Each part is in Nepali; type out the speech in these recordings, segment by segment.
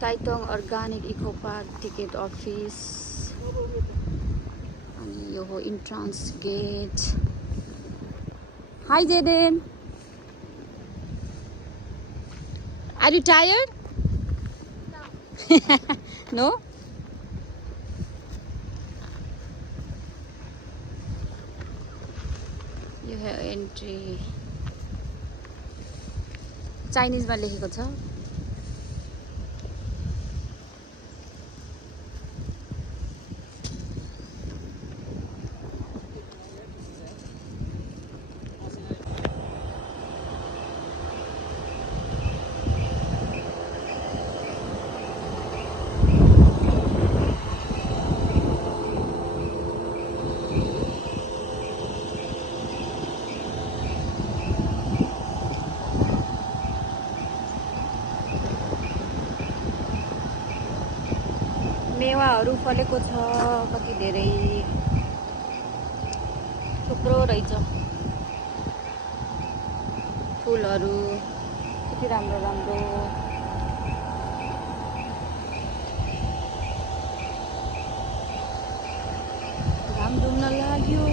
ताइतोङ organic eco park ticket office अनि यो हो entrance gate hi Jaden are you tired no यो है एन्ट्री चाइनिजमा लेखेको छ मेवाहरू फलेको छ कति धेरै थुप्रो रहेछ फुलहरू कति राम्रो राम्रो घाम डुब्न लाग्यो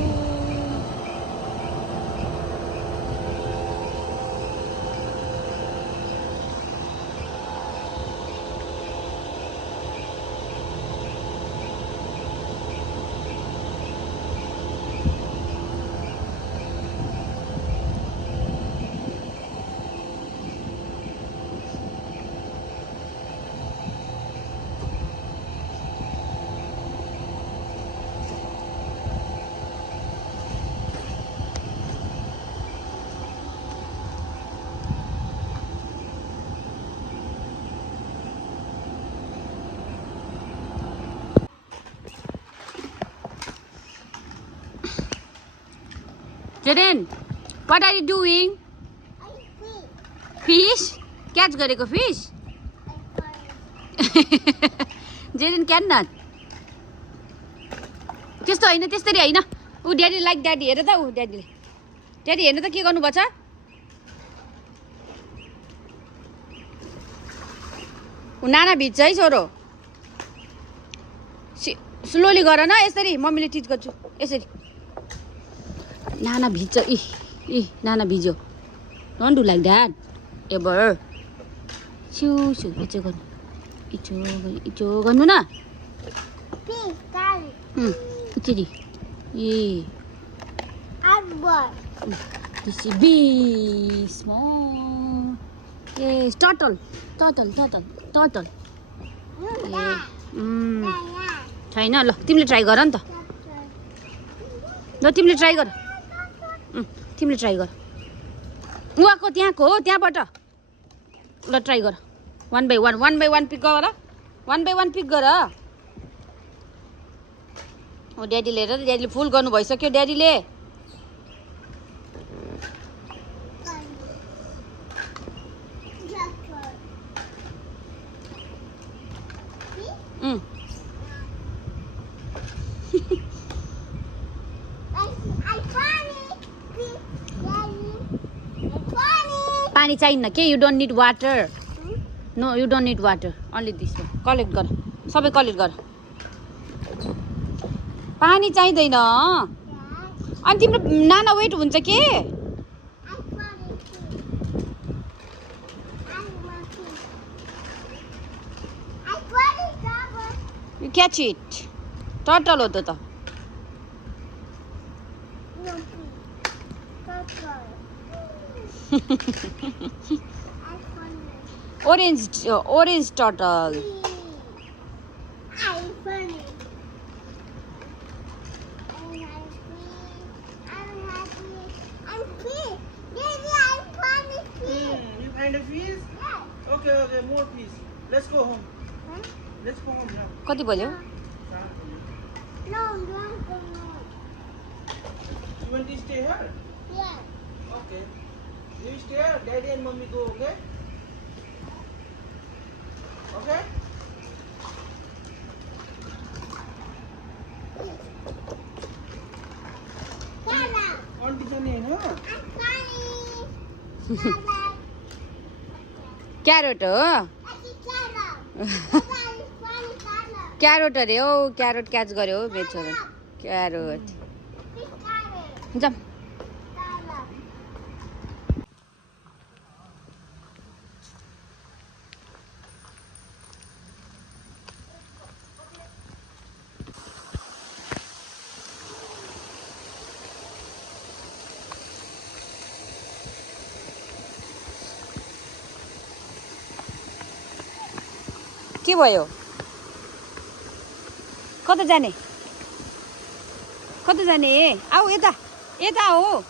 Jaden, what are you doing? Fish? Catch गरेको fish? Jaden cannot. त्यस्तो हैन त्यसरी हैन उ ड्याडी लाइक ड्याडी हेर त उ ड्याडीले ड्याडी हेर्नु त के गर्नु पर्छ उ नाना भिज्छ है छोरो स्लोली गर न यसरी मम्मीले टिच गर्छु यसरी नाना भिज्छ इ नाना भिज्यो don't do like that ever छिउ छिउ इचो गर्नु न इचरी This is big, small. Yes, turtle. छैन ल तिमीले ट्राई गर नि त ल तिमीले ट्राई गर तिमीले ट्राई गर उहाँको त्यहाँको हो त्यहाँबाट ल ट्राई गर one by one पिक गर one by one पिक गर हो ड्याडीले हेर ड्याडीले फुल गर्नु भइसक्यो ड्याडीले पानी चाहिन्न के you don't need water no you don't need water only this one collect गर सबै कलेक्ट गर पानी चाहिँदैन अनि तिम्रो नाना वेट हुन्छ के यु क्याच इट टर्टल हो त orange turtle You find a fish? Okay, more fish. Let's go home. Let's go home now. कति भयो You want to stay here? Okay. You stay here. Daddy and mommy go, okay? Okay? Auntie Sunny, no? Carrot हो क्यारोट अरे हो क्यारोट क्याच गर्यो हो मेरो छोरा क्यारोट जाम के भयो कता जाने आऊ यता यता हो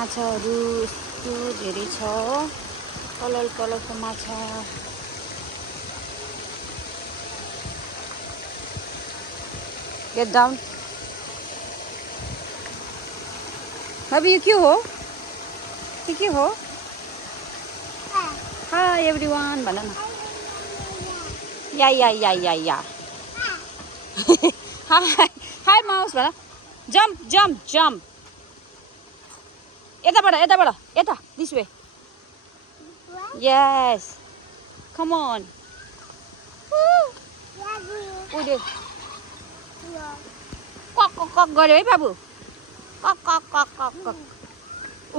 माछाहरू यस्तो धेरै छ कलर कलरको माछा गेट डाउन भाभी यो के हो के हो हाई एभ्रीवान भन न या हाई माउस भन जम्प जम्प जम्प यताबाट यता this way yes come on उडे कक कक कक गर्यो है बाबु कक कक कक कक कक उ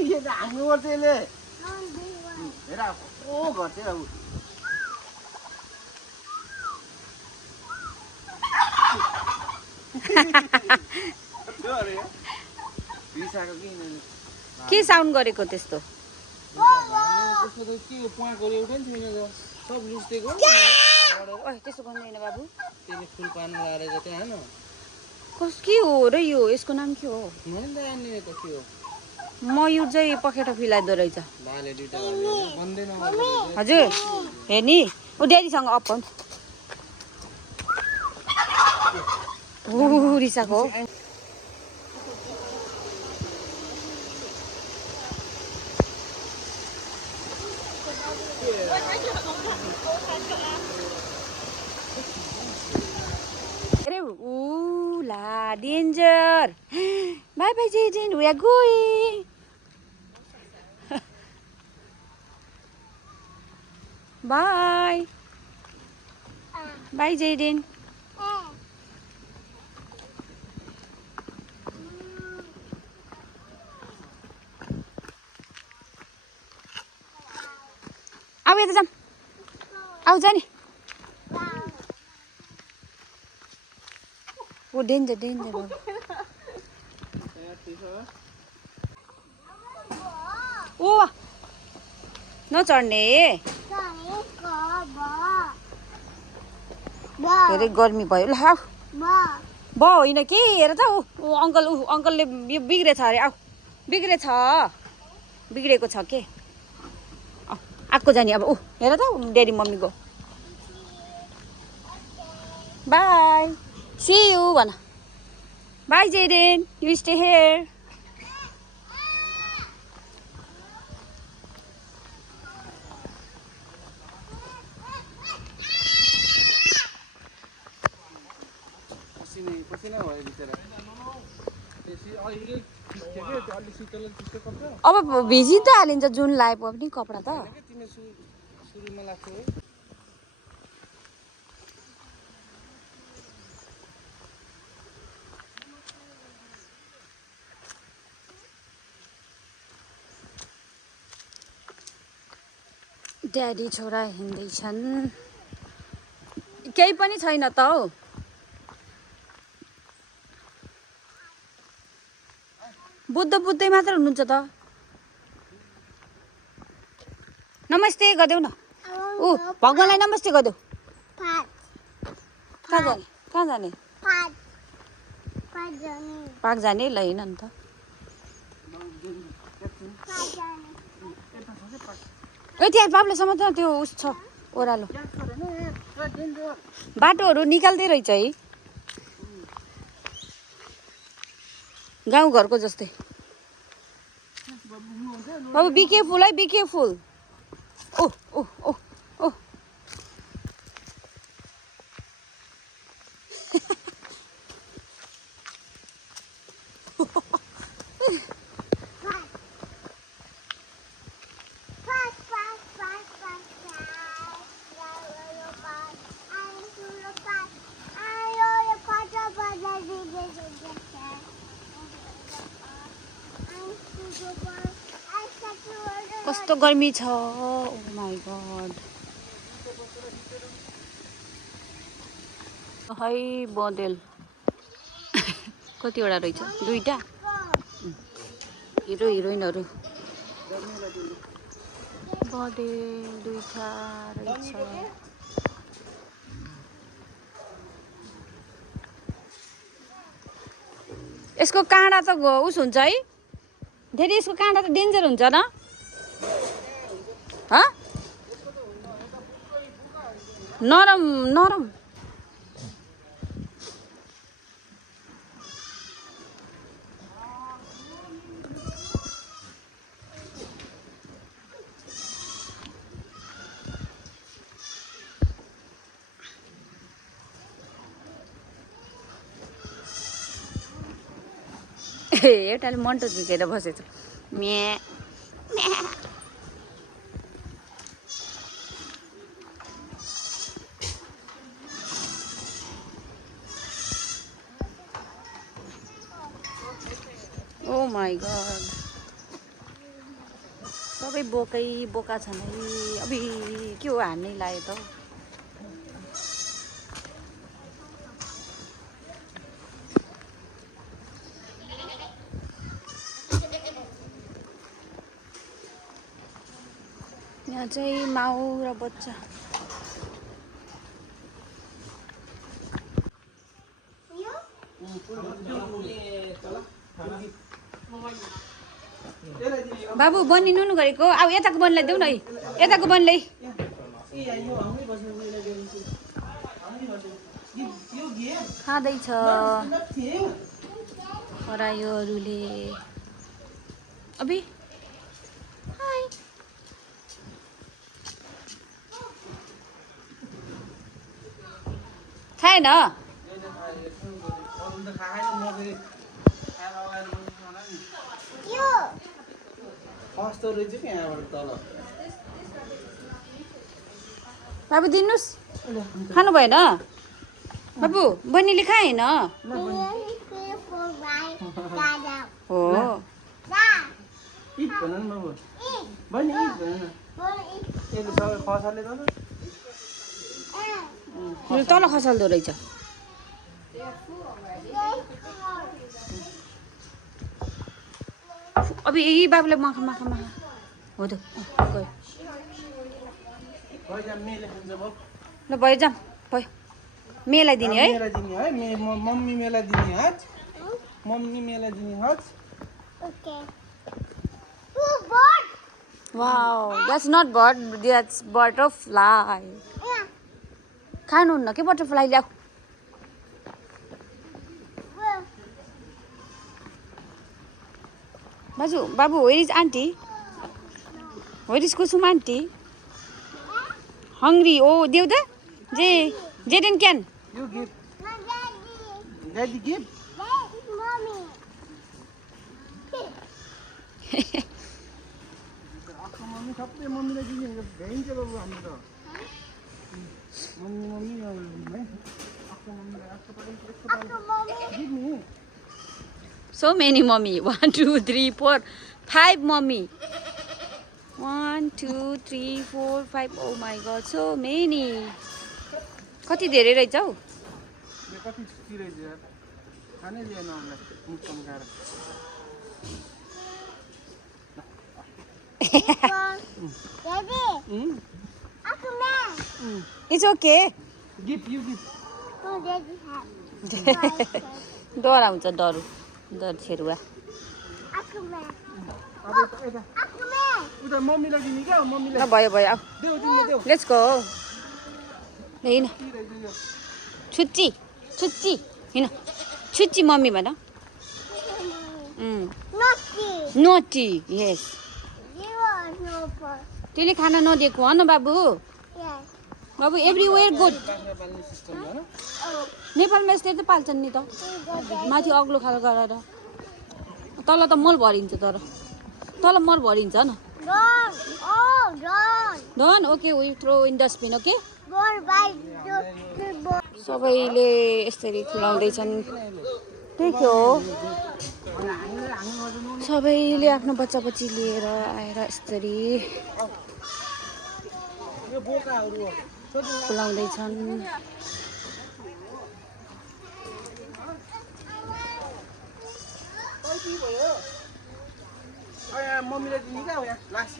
यो त हान्नुपर्छ यसले हेर ओ घट्छ बाबु के साउन्ड गरेको त्यस्तो त्यस्तो गर्दैन बाबु कस के हो र यो यसको नाम के हो मयूर चाहिँ पखेटा फिलाइदो रहेछ हजुर हेर्नी ऊ ड्याडीसँग अप रिसाको अरे ला danger bye bye Jaden we are going bye bye Jaden आऊ यता जाम आऊ जाने ओ डेन्जर डेन्जर ओ नचढ्ने धेरै गर्मी भयो ल आऊ भयो होइन के हेर त ऊ अङ्कलले यो बिग्रेछ अरे आऊ बिग्रेको छ के आएको जाने अब ऊ हेर त ड्याडी मम्मीको बाई सी यू भन by Jayden you stay here अब भिजी त हालिन्छ जुन लाए पनि कपडा त ड्याडी छोरा हिँड्दैछन् केही पनि छैन त हौ बुद्धै मात्र हुनुहुन्छ त नमस्ते गरिदेऊ न ऊ भगवानलाई नमस्ते गरिदेऊ कहाँ जाने पार्क जाने ल हिँड नि त ए त्यहाँ बाबुले समात त्यो उस छ ओह्रालो बाटोहरू निकाल्दै रहेछ है गाउँघरको जस्तै बाबु बी केयरफुल है बी केयरफुल ओ ओ ओ ओ कस्तो गर्मी छ ओ माई गॉड है बदेल कतिवटा रहेछ दुईटा हिरो हिरोइनहरू बदेल दुईटा रहेछ यसको काँडा त उस हुन्छ है धेरै यसको काँडा त डेन्जर हुन्छ न नरम नरम एउटाले मन्टो झुकेर बसेछ म्या ओ माई गॉड सबै बोकै बोका छन् है अबि के हो हान्नै लाग्यो त यहाँ चाहिँ माउ र बच्चा बाबु बन्नी नुनु गरेको अब यताको बन्नीलाई देऊ न है यताको बन्नीलाई खाँदैछ परायोहरूले अबि हाय खाएन बाबु दिनुहोस् खानु भएन बाबु बहिनीले खाएन हो तल खसाल्दो रहेछ अब यही बाबुलाई माखा माखा माखा हो त गयो ल भयो जाम भयो मेलाई दिने है मम्मी मेलाई दिने हज मम्मी मेलाई दिने हज wow that's not bird that's butterfly खानुहुन्न के बटरफ्लाई ल्याऊ बाजु बाबु where is auntie where is Kusum auntie hungry oh देऊ त जे Jaden can You give. Daddy give. Mommy. Mummy सबै मम्मीलाई दिने भ्याइन्छ बाबु हाम्रो त मम्मी मम्मी है आफ्नो मम्मीलाई आफ्नो पाले give me. So many mommy 1 2 3 4 5 mommy 1 2 3 4 5 oh my god so many कति धेरै रहेछ हौ यो कति चिरेछ यार खानै लिएन उनलाई मुख कम्काएर Daddy. It's okay give you give Oh, Daddy has. डर आउँछ डर डर छेरुवा अब यता उता मम्मीलाई दिने क्या ल मम्मीलाई भयो भयो आऊ देऊ तिमीले देऊ लेट्स गो हिँड के रहेछ यो छुच्ची छुच्ची हिँड छुच्ची मम्मी भन Naughty. Naughty yes You are no fun. त्यसले खाना नदिएको हो न बाबु Yes. बाबु एभ्रिवेयर गुड बाख्रा पाल्ने सिस्टम हो न Oh. नेपालमा यस्तै त पाल्छन् नि त You got that. माथि अग्लो खाल गरेर तल त मल भरिन्छ तर तल मल भरिन्छ न Don't. Oh, don't. Done okay we throw in dustbin okay Don't bite the boy. सबैले यसरी खुलाउँदैछन् देख्यो सबैले आफ्नो बच्चा बच्ची लिएर आएर यसरी यो बोकाहरू हो सोध्नु खुलाउँदैछन् के भयो यहाँ मम्मीलाई दिने क्या हो यहाँ लास्ट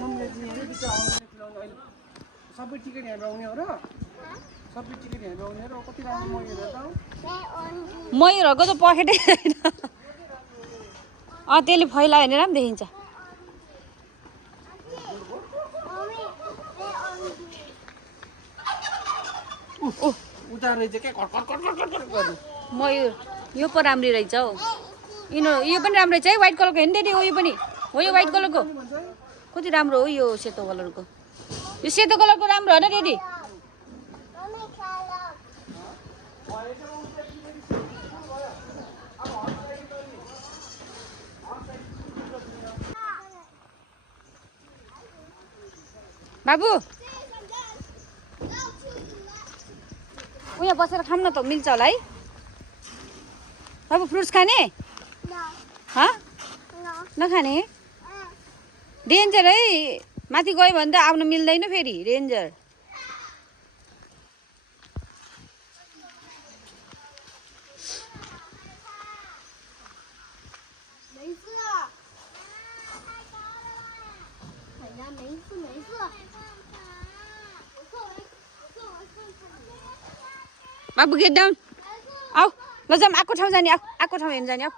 मम्मीलाई दिने अरे बिचरा आउने खुलाउने अहिले सबै टिकट यहाँ आउने हो र सबै टिकट यहाँ आउने र कति राम्रो म हेरेर त मयूरहरूको त पखेटै छैन त्यसले फैलायो भने राम्रो देखिन्छ उता रहेछ क्या खट खट खट खट खट गर्नु मयूर यो पो राम्री रहेछ हौ यो पनि राम्रो रहेछ है व्हाइट कलरको हेर्नु दिदी हो यो पनि हो यो व्हाइट कलरको कति राम्रो हो यो सेतो कलरको यो सेतो कलरको राम्रो हो न दिदी Mommy, color. बाबु उयहाँ बसेर खाऊँ न त मिल्छ होला है बाबु फ्रुट्स खाने No. हँ No. नखाने डेन्जर है माथि गयो भने त आउनु मिल्दैन फेरि डेन्जर बाबु गेट डाउन आऊ ल जाऊँ आएको ठाउँ जाने आऊ आएको ठाउँ हेर्नु जाने आऊ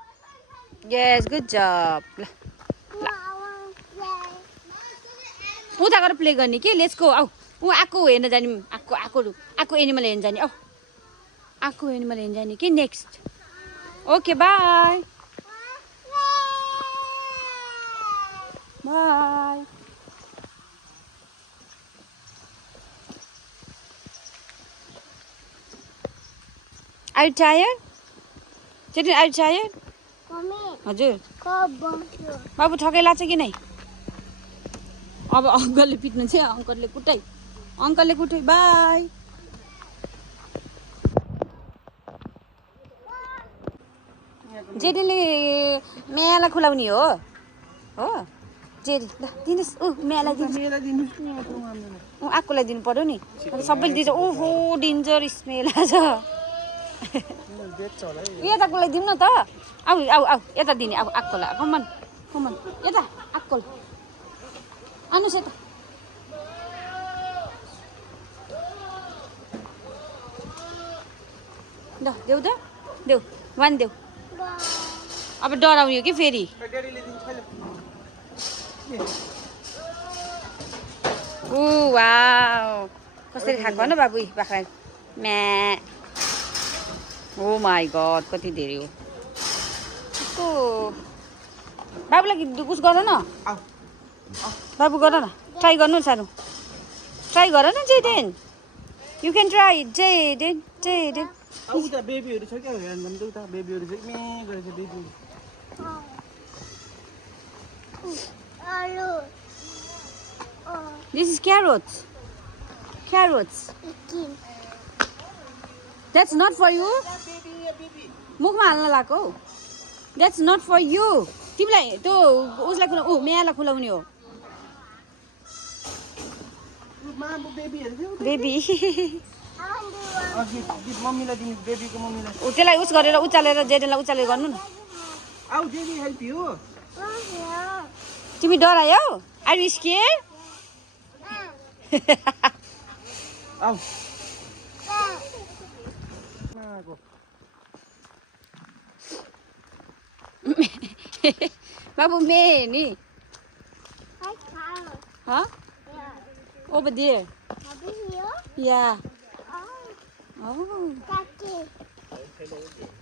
यस गुड जब ल No, I want to play. उता गएर प्ले गर्ने कि लेट्स गो आऊ ऊ आएको हेर्न जाने आएको आएको आएको एनिमल हेर्न जाने आऊ आएको एनिमल हेर्न जाने कि next okay by by Are you tired? Children, are you tired? Mommy, हजुर go bonjour. बाबु ठकै लाग्छ कि नै अब अङ्कलले पिट्नु चाहिँ अङ्कलले कुटाइ बाई जेडीले मेला खुलाउने हो जेडी ल दिनुहोस् मेला दिनुहोस् मेला दिनुहोस् न यहाँ त आउँदैन आएकोलाई दिनु पर्यो नि अन्त सबैले दिन्छ ओहो डेन्जर स्मेल छ देख्छ होला है यताकोलाई दिउँ न त आऊ आऊ आऊ यता दिने अब आएकोलाई कमन कमन यता आएकोल आउनुहोस् यता ल देऊ त देऊ वान देऊ अब डराउने कि फेरि ड्याडीले दिन्छ अहिले ऊ वाउ कसरी खाएको न बाबु बाख्रा म्या ओ माई गड कति धेरै हो यसको बाबुलाई उस गर न आऊ बाबु गर न ट्राई गर्नु न सानो ट्राई गर न Jayden you can try Jayden उता बेबीहरू छ क्या हेर्नु भने त उता बेबीहरू छ मे गरेछ baby Hello. Oh, this is carrots eating. That's not for you baby मुखमा हाल्न लगाएको हौ द्याट्स नट फर यु तिमीलाई त्यो उसलाई मेयालाई खुलाउने हो मामु बेबीहरू थियो बेबी I want to अघि मम्मीलाई दिनु बेबीको मम्मीलाई त्यसलाई उस गरेर उचालेर जेडेनलाई उचालेर गर्नु न आऊ बेबी हेल्प यु one. तिमी डरायौ आर यु स्केयर आऊ मागो बाबु मे नि Huh? Yeah. Over there. Have you here? Yeah. Oh, Oh. Kaki.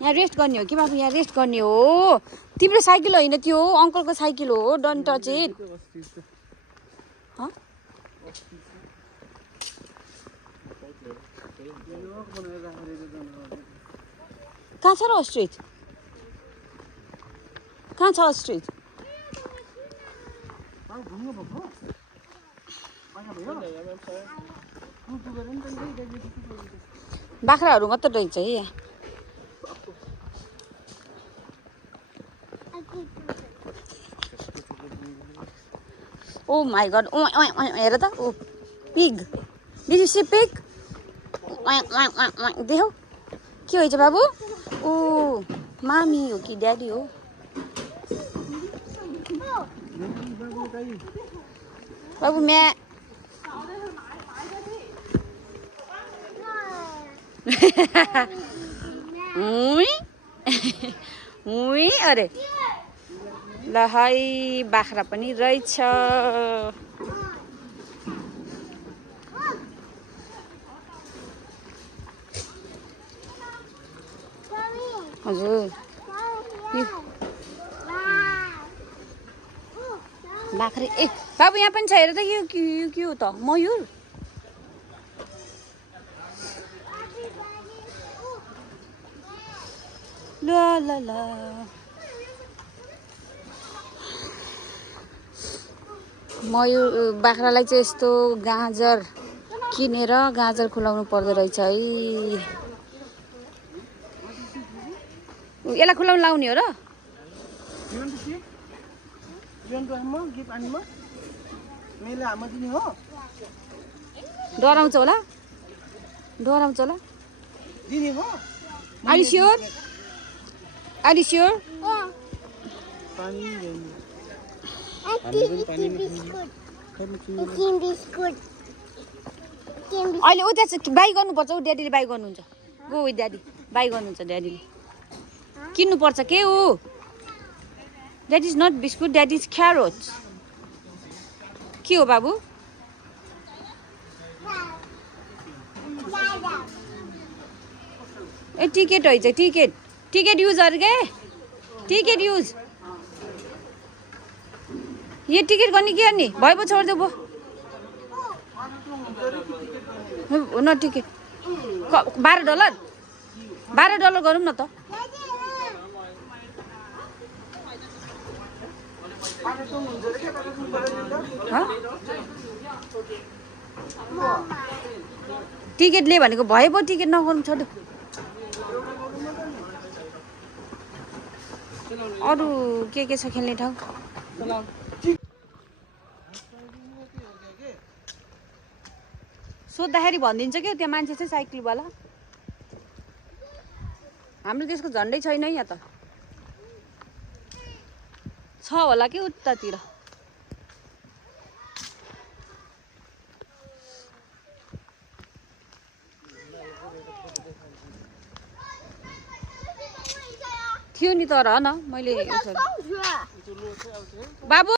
यहाँ रेस्ट गर्ने हो कि बाबु यहाँ रेस्ट गर्ने हो तिम्रो साइकल होइन त्यो अङ्कलको साइकल हो डोन्ट टच इट कहाँ छ र अस्ट्रिच कहाँ छ अस्ट्रिच घुम्नु भएको पैसा भयो बाख्राहरू मात्र रहेछ है यहाँ ओ माई गड हेर त oh pig did you see pig देखाऊ के हुन्छ बाबु ओ मामी हो कि ड्याडी हो बाबु म्या अरे ल है बाख्रा पनि रहेछ हजुर बाख्रा ए बाबु यहाँ पनि छ हेर त यो के हो त मयूर ल ल ल मयूर बाख्रालाई चाहिँ यस्तो गाजर किनेर गाजर खुलाउनु पर्दो रहेछ है यसलाई खुलाउनु लाउने हो र डराउँछ होला Are you sure? Are you sure? अहिले ऊ त्यहाँ बाई गर्नुपर्छ ऊ ड्याडीले बाई गर्नुहुन्छ गो विथ ड्याडी बाई गर्नुहुन्छ ड्याडीले किन्नुपर्छ के हो that is not biscuit that is carrot के हो बाबु ए टिकट रहेछ टिकट युज अरे के टिकट युज यो टिकट गर्ने के गर्ने भयो पो छोडिदेऊ भो न टिकट $12 गरौँ न त टिकट ले भनेको भयो पो टिकट नगर्नु छोड्यो अरू के छ खेल्ने ठाउँ सोद्धाखेरि भनिदिन्छ क्या त्यहाँ मान्छे चाहिँ साइकलवाला हाम्रो त्यसको झन्डै छैन यहाँ त छ होला कि उतातिर थियो नि तर न मैले बाबु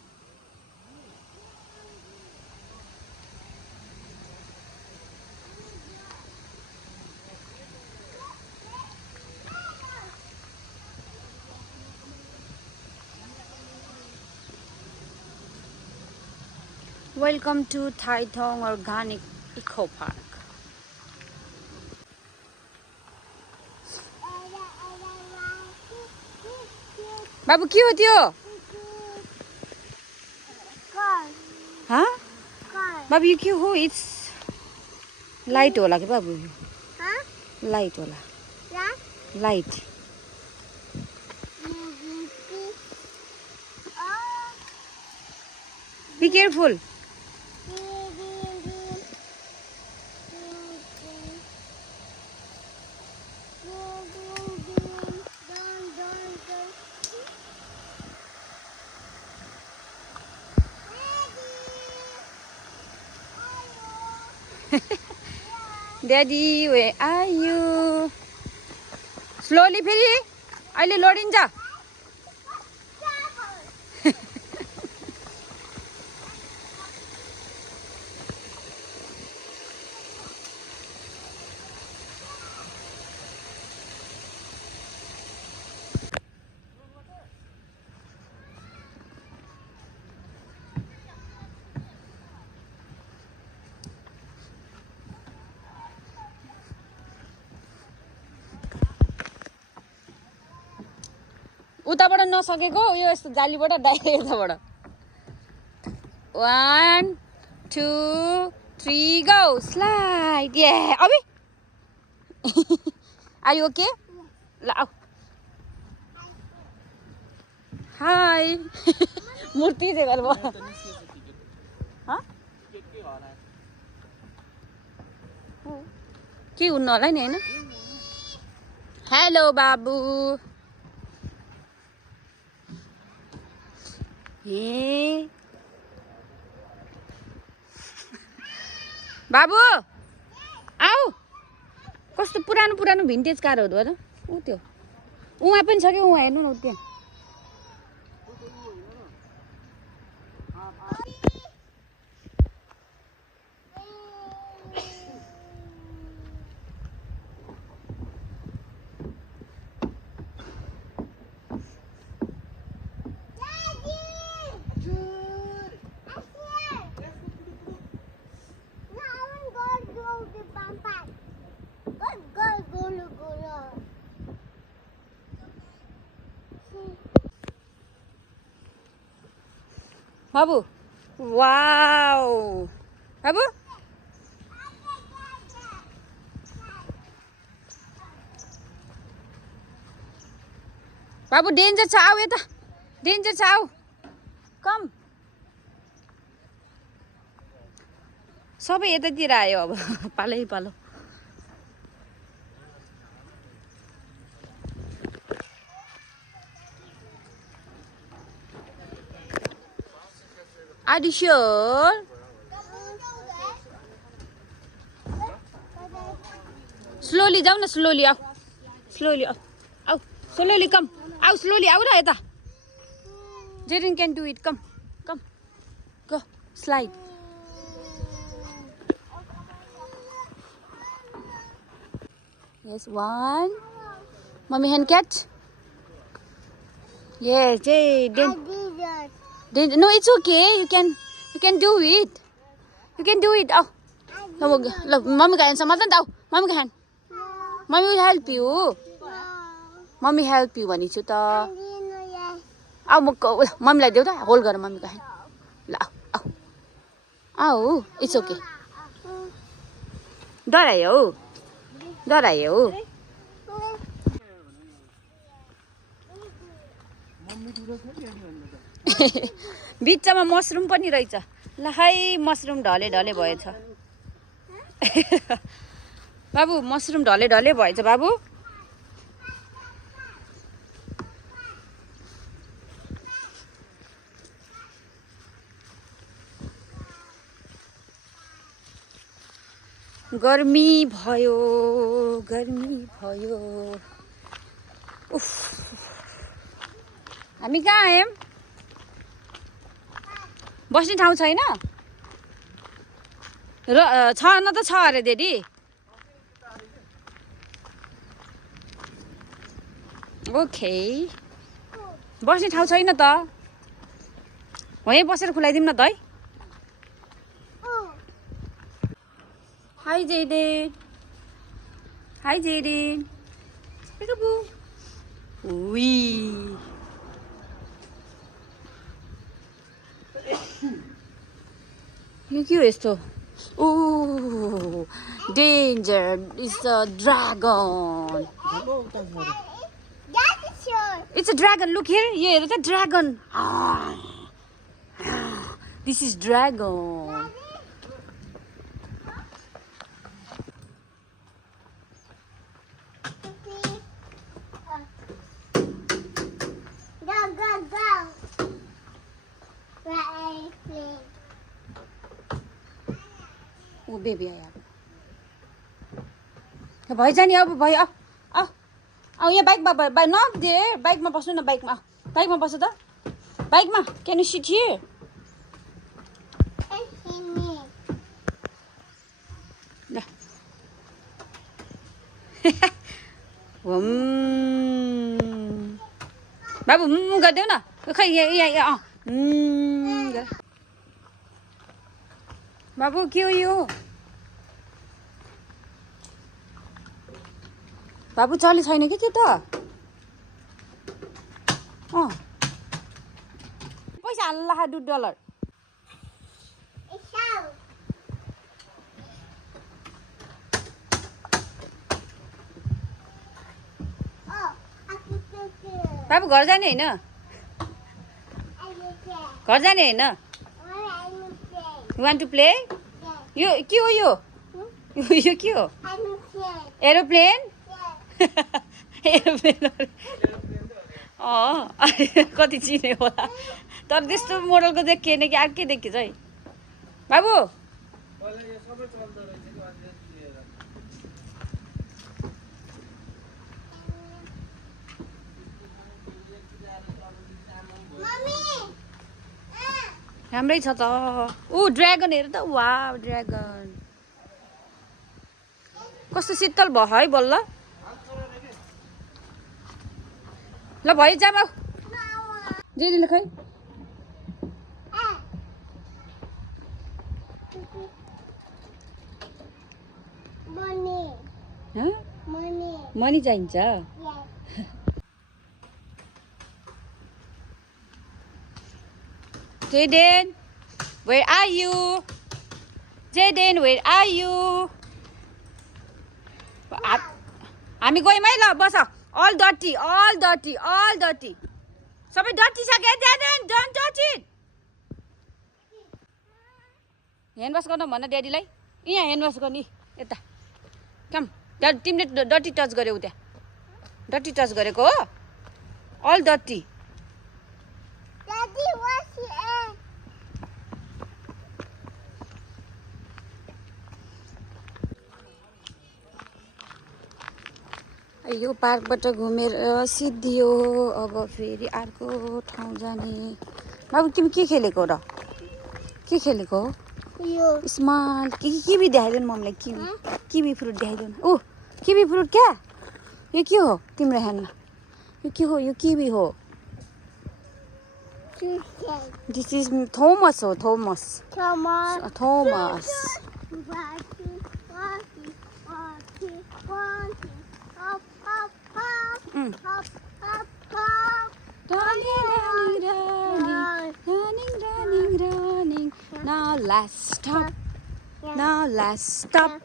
Welcome to Tai Thong Organic Eco Park. बाबु के हो त्यो हाँ बाबु यो के हो इट्स लाइट होला कि बाबु लाइट होला light be careful Daddy, where are you? Slowly, फेरि अहिले लडिन्छ उताबाट नसकेको यो यस्तो जालीबाट डाइरेक्ट यताबाट 1 2 3 गो स्लाइड ए अबे आर यु ओके ल आऊ हाई मूर्ति चाहिँ गर्नु के हुन्न होला नि होइन हेलो बाबु ए बाबु आऊ कस्तो पुरानो पुरानो भिन्टेज कारहरू हो र ऊ त्यो उहाँ पनि छ कि उहाँ हेर्नु न त्यहाँ बाबु वाओ बाबु बाबु डेन्जर छ आऊ यता डेन्जर छ आऊ कम सबै यतातिर आयो अब पालै पालो Are you sure? Slowly जाऊ न slowly आऊ slowly आऊ slowly come आऊ slowly आऊ र यता Jaden can do it come go slide yes 1 mommy hand catch yes Jaden No, it's okay. You can do it. You can do it. Oh, look, mommy ka hand. Samadhan daw. Mommy ka hand. Mommy will help you. Mommy help you भनी छु त. आऊ म मम्मीलाई देऊ त होल्ड गर मम्मी का hand. ल आऊ. आऊ. It's okay. डरायो. डरायो. बिचमा मसरुम पनि रहेछ ल है मसरुम ढले ढले भएछ बाबु मसरुम ढले ढले भएछ बाबु गर्मी भयो उफ हामी कहाँ आयौं बस्ने ठाउँ छैन र छ न त छ अरे दिदी ओके बस्ने ठाउँ छैन त वहीँ बसेर खुलाइदिउँ न त है हाई जेडेन पेकाबु उई यो के हो यस्तो oh danger is a dragon it's a dragon look here यो हेर त dragon this is dragon oh baby आयो भइछ नि अब भयो आऊ यहाँ बाइकमा नदे बाइकमा बस्नु न बाइकमा बस्नु त बाइकमा क्यान यु सिट हियर ल बाबु गरिदेऊ न खै यहाँ बाबु के हो यो बाबु चली छैन कि त्यो त $100. It's out. Oh, I can take it. बाबु घर जाने होइन I will play. घर जाने होइन I will play. You want to play? Yes. यो के हो यो यो के हो I will play. Aeroplane Yes. Aeroplane कति चिने होला तर त्यस्तो मोडलको देखिएन कि अर्कै देखिन्छ है बाबु पहिला यो सबै चल्दो रहेछ कि अलिअलि लिएर Mommy. राम्रै छ त ऊ ड्र्यागन हेर त वा ड्र्यागन कस्तो शीतल भयो है बल्ल ल भयो जाम आऊ जेरीले खै Money. हँ? Money. मनी चाहिन्छ Yes. Jaden, where are you? Jaden, where are you? हामी गयौँ है ल बस all dirty, all dirty, all dirty. सबै डटी छ क्या Jaden, don't touch it. Hand wash गर्न भन ड्याडीलाई यहाँ ह्यान्ड वास गर्ने यता कम तिमीले डटी टच गर्यौ त्यहाँ डटी टच गरेको हो अल डटी Daddy, what's it? यो पार्कबाट घुमेर सिद्धियो अब फेरि अर्को ठाउँ जाने बाबु तिमी के खेलेको र के खेलेको हो You. स्मार्ट किवी देखाइदिनु मम्मीलाई किवी फ्रुट देखाइदिनु ऊ किवी फ्रुट क्या यो के हो तिम्रो ह्यान्डमा यो के हो यो किवी हो दिस इज थोमस हो Thomas Thomas. Thomas running now let's stop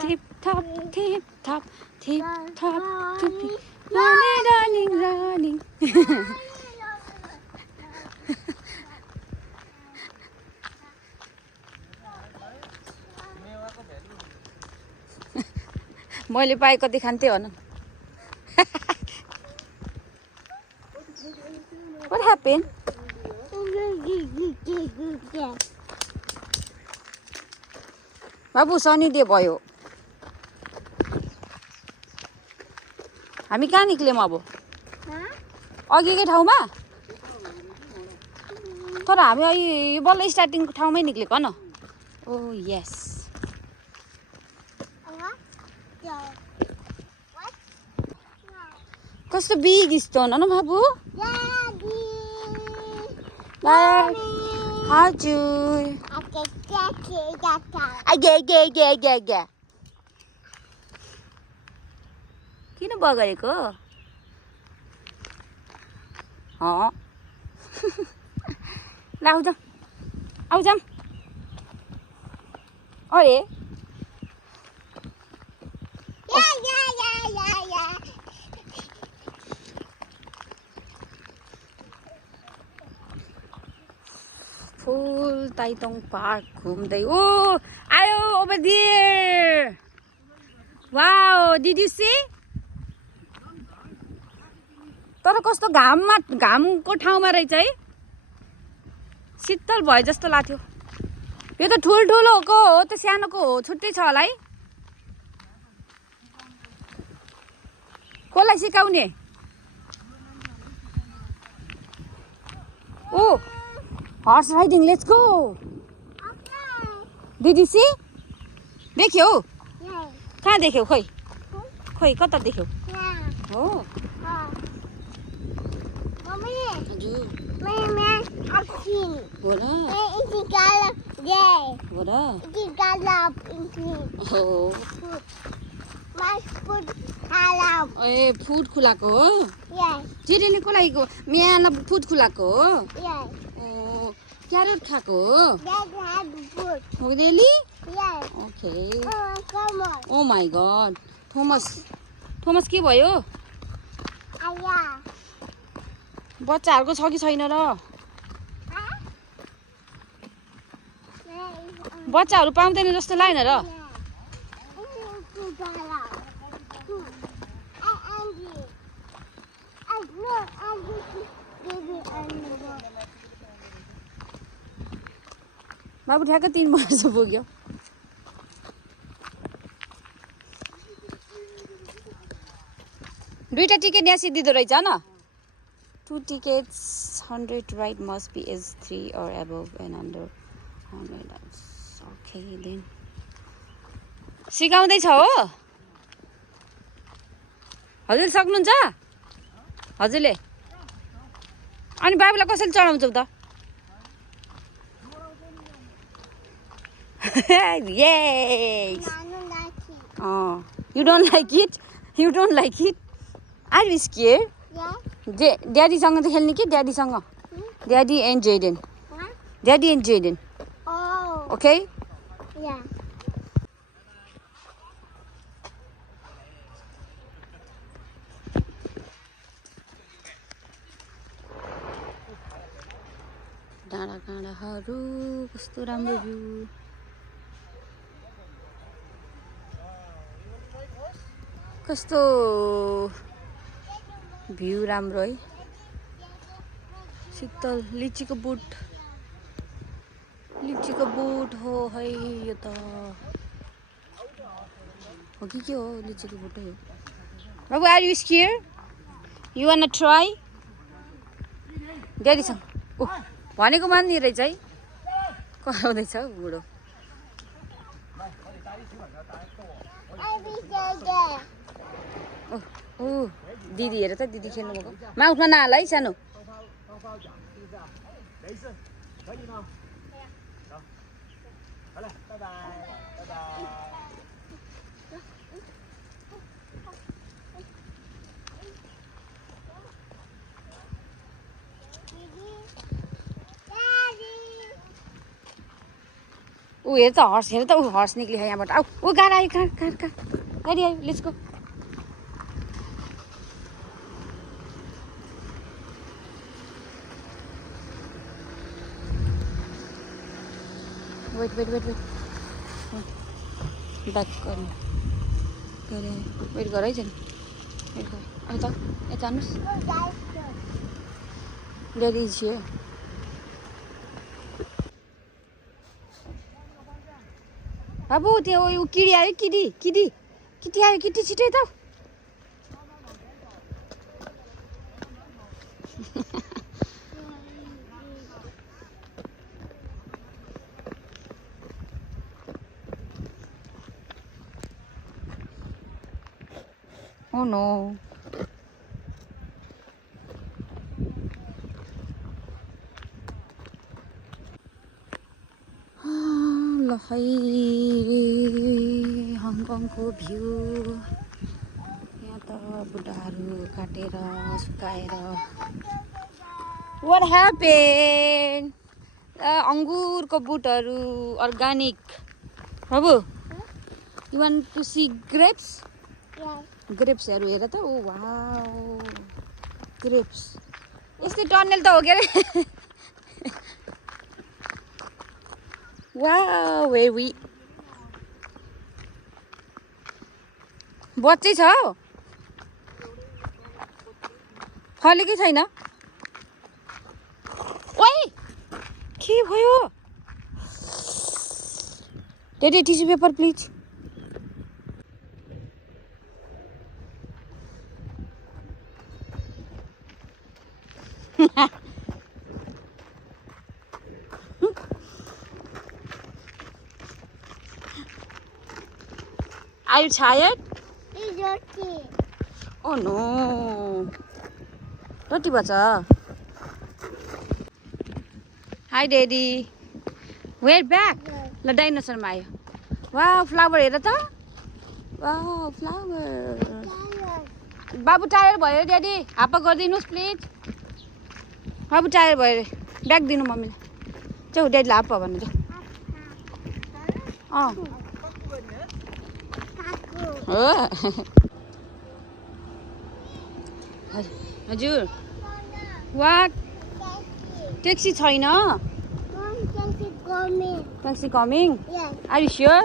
tip top tip top running मैले पाए कति खान्थे भन What happened? बाबु सनी डे भयो हामी कहाँ निक्ल्यौँ अब अघिकै ठाउँमा तर हामी यो बल्ल स्टार्टिङको ठाउँमै निक्लेको न ओ यस कस्तो बिग स्टोन हो न बाबु हजुर किन बगरेको ल आउ जाम अरे फुल ताइतोङ पार्क घुम्दै ओ आयो over there wow did you see तर कस्तो घामको ठाउँमा रहेछ है शीतल भयो जस्तो लाग्थ्यो यो त ठुल्ठुलोको हो त सानोको हो छुट्टै छ होला है कसलाई सिकाउने ओ हर्स राइडिङ लेट्स गो दिदी सी देख्यौ कहाँ देख्यौ खोइ खोइ कता देख्यौ हो हो र हो र हो My food alarm. ए फुड खुलाएको हो Yes. जेडेले को लागि म्यालाई फुड खुलाएको हो Yes. ओ क्यारेट खाएको हो Dad had food. हो really Yes. Okay Oh, come on. Oh my god Thomas Thomas के भयो Aya. बच्चाहरूको छ कि छैन र बच्चाहरू पाउँदैन जस्तो लागेन र बाबु ठ्याक्कै 3 वर्ष पुग्यो दुईटा टिकट यहाँ सिद्धिदो रहेछ न 2 tickets 100 ride must be age 3 or above and under 100 okay then सिकाउँदैछ हो हजुर सक्नुहुन्छ हजुरले अनि बाबुलाई कसरी चढाउँछौ त Yes. You don't like it? You don't like it? Are you scared? Daddy-सँग त खेल्ने कि Daddy-सँग? Daddy and Jaden. Daddy and Jaden. Oh. Okay? Yeah. डाँडा काँडाहरू कस्तो राम्रो भ्यू कस्तो भ्यू राम्रो है शीतल लिचीको बुट हो है यो त हो कि के हो लिचीको बुटै हो बाबु are you scare you want try ड्याडीसँग ओ भनेको मान्ने रहेछ है कराउँदैछ बुढो ओ दिदी हेर त दिदी खेल्नु भएको माउथमा नहाल है सानो ऊ हेर त हर्स ऊ हर्स निक्ली है यहाँबाट आऊ ऊ गाडी आयो कहाँ गाडी आयो लेट्स गो वेट ब्याक गर्नु वेट गर है चाहिँ वेट गर यता जानुहोस् ड्याडी छियो बाबु त्यो ऊ किडी आयो किटी आयो किटी छिटै त Oh no. ल है हङकङको भ्यू यहाँ त बुढाहरू काटेर सुकाएर What happened? अङ्गुरको बुटहरू अर्गानिक बाबु You want to see grapes? Yes. ग्रेप्सहरू हेर त ओ वाउ ग्रेप्स यस्तै टन्नेल त हो के अरे वाउ वेरी बच्चै छ फलेकै छैन ओइ के भयो daddy tissue paper please Are you tired? It's okay. Oh no. Roti bacha. Hi daddy. We're back. Yes. ल डाइनोसर मा आयो वाउ फ्लावर हेर त वाउ फ्लावर Flowers. बाबु टायर भयो अरे ड्याडी हापा गरिदिनुहोस् प्लिज बाबु टायर भयो अरे ब्याग दिनु मम्मीलाई जाऊ ड्याडीलाई हापा भन्नु जाऊ अँ Kaku. हो हजुर वाट ट्याक्सी छैन Mom, taxi coming. Taxi coming Yes. Are you sure